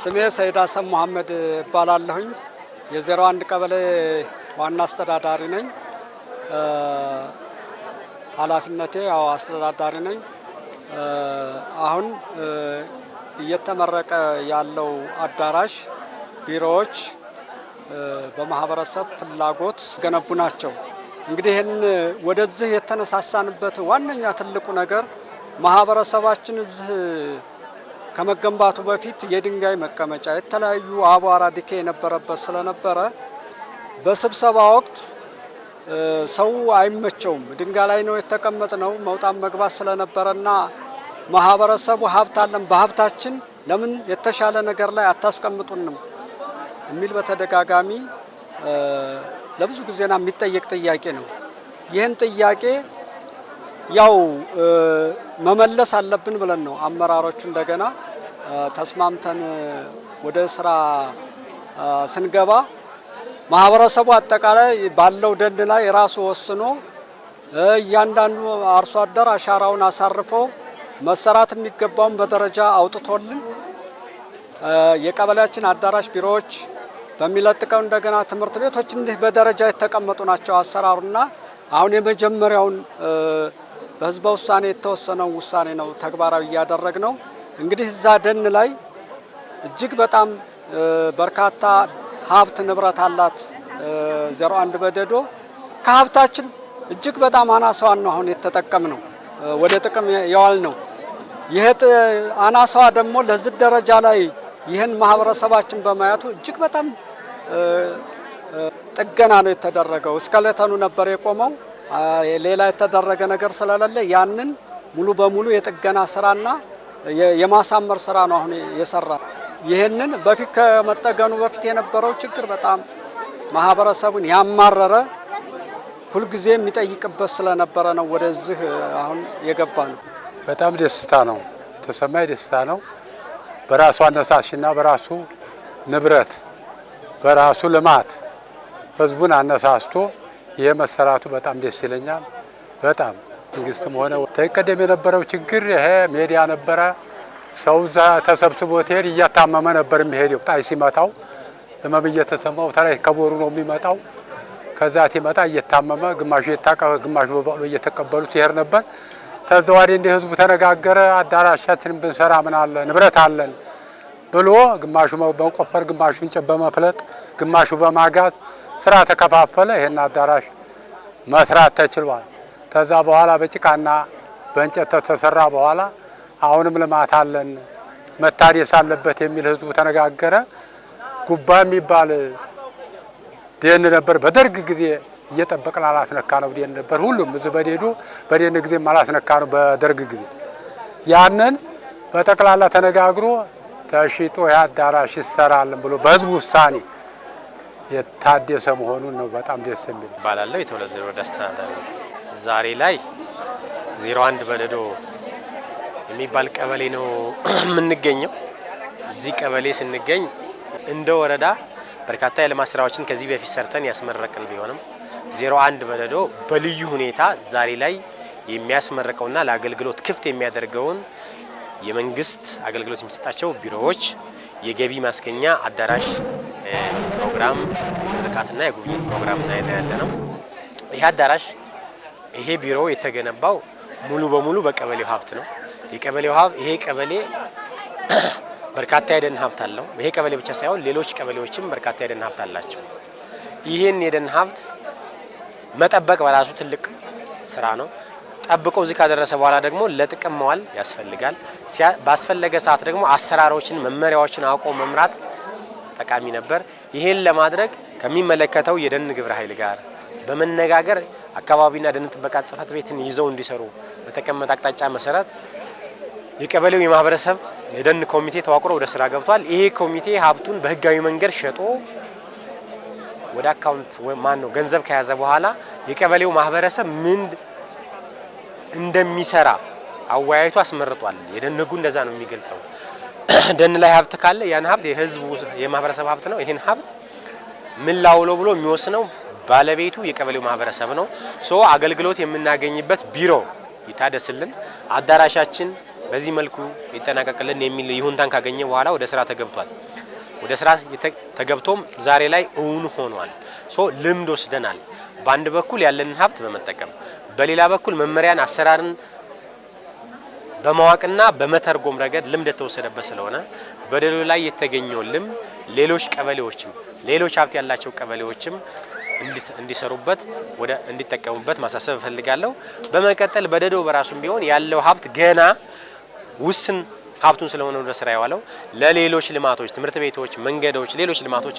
ስሜ ሰይድ ሀሰን መሐመድ እባላለሁኝ። የ01 ቀበሌ ዋና አስተዳዳሪ ነኝ። ኃላፊነቴ ያው አስተዳዳሪ ነኝ። አሁን እየተመረቀ ያለው አዳራሽ ቢሮዎች በማህበረሰብ ፍላጎት ገነቡ ናቸው። እንግዲህ ይሄን ወደዚህ የተነሳሳንበት ዋነኛ ትልቁ ነገር ማህበረሰባችን እዚህ ከመገንባቱ በፊት የድንጋይ መቀመጫ የተለያዩ አቧራ ዲኬ የነበረበት ስለነበረ በስብሰባ ወቅት ሰው አይመቸውም። ድንጋይ ላይ ነው የተቀመጥነው። መውጣት መግባት ስለነበረና ማህበረሰቡ ሀብት አለን፣ በሀብታችን ለምን የተሻለ ነገር ላይ አታስቀምጡንም የሚል በተደጋጋሚ ለብዙ ጊዜና የሚጠየቅ ጥያቄ ነው። ይህን ጥያቄ ያው መመለስ አለብን ብለን ነው አመራሮቹ እንደገና ተስማምተን ወደ ስራ ስንገባ ማህበረሰቡ አጠቃላይ ባለው ደን ላይ ራሱ ወስኖ እያንዳንዱ አርሶ አደር አሻራውን አሳርፎ መሰራት የሚገባውን በደረጃ አውጥቶልን የቀበሌያችን አዳራሽ ቢሮዎች በሚለጥቀው እንደገና ትምህርት ቤቶች እንዲህ በደረጃ የተቀመጡ ናቸው አሰራሩና አሁን የመጀመሪያውን በህዝበ ውሳኔ የተወሰነው ውሳኔ ነው ተግባራዊ ያደረግነው። እንግዲህ እዛ ደን ላይ እጅግ በጣም በርካታ ሀብት ንብረት አላት 01 በደዶ። ከሀብታችን እጅግ በጣም አናሳዋን ነው አሁን የተጠቀምነው ወደ ጥቅም ያዋል ነው። ይሄ አናሳዋ ደግሞ ለዚህ ደረጃ ላይ ይህን ማህበረሰባችን በማየቱ እጅግ በጣም ጥገና ነው የተደረገው። እስከለተኑ ነበር የቆመው። ሌላ የተደረገ ነገር ስለሌለ ያንን ሙሉ በሙሉ የጥገና ስራና የማሳመር ስራ ነው አሁን የሰራ። ይህንን በፊት ከመጠገኑ በፊት የነበረው ችግር በጣም ማህበረሰቡን ያማረረ ሁልጊዜ የሚጠይቅበት ስለነበረ ነው ወደዚህ አሁን የገባ ነው። በጣም ደስታ ነው የተሰማኝ ደስታ ነው። በራሱ አነሳሽና በራሱ ንብረት በራሱ ልማት ህዝቡን አነሳስቶ ይሄ መሰራቱ በጣም ደስ ይለኛል። በጣም መንግስትም ሆነ ተቀደም የነበረው ችግር ይሄ ሜዲያ ነበረ። ሰው ተሰብስቦ ተሄድ እያታመመ ነበር የሚሄደው። ጣይ ሲመታው ህመም እየተሰማው ተላይ ከቦሩ ነው የሚመጣው። ከዛ ሲመጣ እየታመመ ግማሹ የታቀፈ ግማሹ በበቅሎ እየተቀበሉት ይሄር ነበር። ተዘዋዲ እንደ ህዝቡ ተነጋገረ። አዳራሻችንን ብንሰራ ምን አለ ንብረት አለን ብሎ ግማሹ በመቆፈር ግማሹ እንጨት በመፍለጥ ግማሹ በማጋዝ ስራ ተከፋፈለ። ይሄን አዳራሽ መስራት ተችሏል። ከዛ በኋላ በጭቃና በእንጨት ተሰራ በኋላ አሁንም ልማት አለን መታደስ አለበት የሚል ህዝቡ ተነጋገረ። ጉባ የሚባል ደን ነበር በደርግ ጊዜ እየጠበቅን አላስነካ ነው ደን ነበር። ሁሉም እዚህ በደን ጊዜ አላስነካ ነው በደርግ ጊዜ። ያንን በጠቅላላ ተነጋግሮ ተሽጦ ያዳራሽ ይሰራልን ብሎ በህዝቡ ውሳኔ የታደሰ መሆኑን ነው በጣም ደስ የሚል ባላለው የተወለደ ወረዳ አስተዳዳሪ ዛሬ ላይ 01 በደዶ የሚባል ቀበሌ ነው የምንገኘው። እዚህ ቀበሌ ስንገኝ እንደ ወረዳ በርካታ የልማት ስራዎችን ከዚህ በፊት ሰርተን ያስመረቅን ቢሆንም 01 በደዶ በልዩ ሁኔታ ዛሬ ላይ የሚያስመርቀውና ለአገልግሎት ክፍት የሚያደርገውን የመንግስት አገልግሎት የሚሰጣቸው ቢሮዎች የገቢ ማስገኛ አዳራሽ ፕሮግራም ምርቃትና የጉብኝት ፕሮግራም ላይ ያለነው። ይሄ አዳራሽ ይሄ ቢሮ የተገነባው ሙሉ በሙሉ በቀበሌው ሀብት ነው። ይሄ ቀበሌ በርካታ የደን ሀብት አለው። ይሄ ቀበሌ ብቻ ሳይሆን ሌሎች ቀበሌዎችም በርካታ የደን ሀብት አላቸው። ይሄን የደን ሀብት መጠበቅ በራሱ ትልቅ ስራ ነው። ጠብቆ እዚህ ካደረሰ በኋላ ደግሞ ለጥቅም መዋል ያስፈልጋል። ባስፈለገ ሰዓት ደግሞ አሰራሮችን መመሪያዎችን አውቆ መምራት ጠቃሚ ነበር። ይሄን ለማድረግ ከሚመለከተው የደን ግብረ ኃይል ጋር በመነጋገር አካባቢና ደን ጥበቃ ጽሕፈት ቤትን ይዘው እንዲሰሩ በተቀመጠ አቅጣጫ መሰረት የቀበሌው የማህበረሰብ የደን ኮሚቴ ተዋቅሮ ወደ ስራ ገብቷል። ይሄ ኮሚቴ ሀብቱን በህጋዊ መንገድ ሸጦ ወደ አካውንት ገንዘብ ከያዘ በኋላ የቀበሌው ማህበረሰብ ምን እንደሚሰራ አወያይቶ አስመርጧል። የደን ህጉ እንደዛ ነው የሚገልጸው። ደን ላይ ሀብት ካለ ያን ሀብት የህዝቡ የማህበረሰብ ሀብት ነው። ይሄን ሀብት ምን ላውለው ብሎ የሚወስነው ባለቤቱ የቀበሌው ማህበረሰብ ነው። አገልግሎት የምናገኝበት ቢሮ ይታደስልን፣ አዳራሻችን በዚህ መልኩ ይጠናቀቅልን የሚል ይሁንታን ካገኘ በኋላ ወደ ስራ ተገብቷል። ወደ ስራ ተገብቶም ዛሬ ላይ እውን ሆኗል። ልምድ ወስደናል። በአንድ በኩል ያለንን ሀብት በመጠቀም በሌላ በኩል መመሪያን አሰራርን በማዋቅና በመተርጎም ረገድ ልምድ የተወሰደበት ስለሆነ በደሉ ላይ የተገኘው ልምድ ሌሎች ቀበሌዎችም ሌሎች ሀብት ያላቸው ቀበሌዎችም እንዲሰሩበት እንዲጠቀሙበት ማሳሰብ እፈልጋለሁ። በመቀጠል በደዶ በራሱም ቢሆን ያለው ሀብት ገና ውስን ሀብቱን ስለሆነ ወደ ስራ ያዋለው ለሌሎች ልማቶች ትምህርት ቤቶች፣ መንገዶች፣ ሌሎች ልማቶች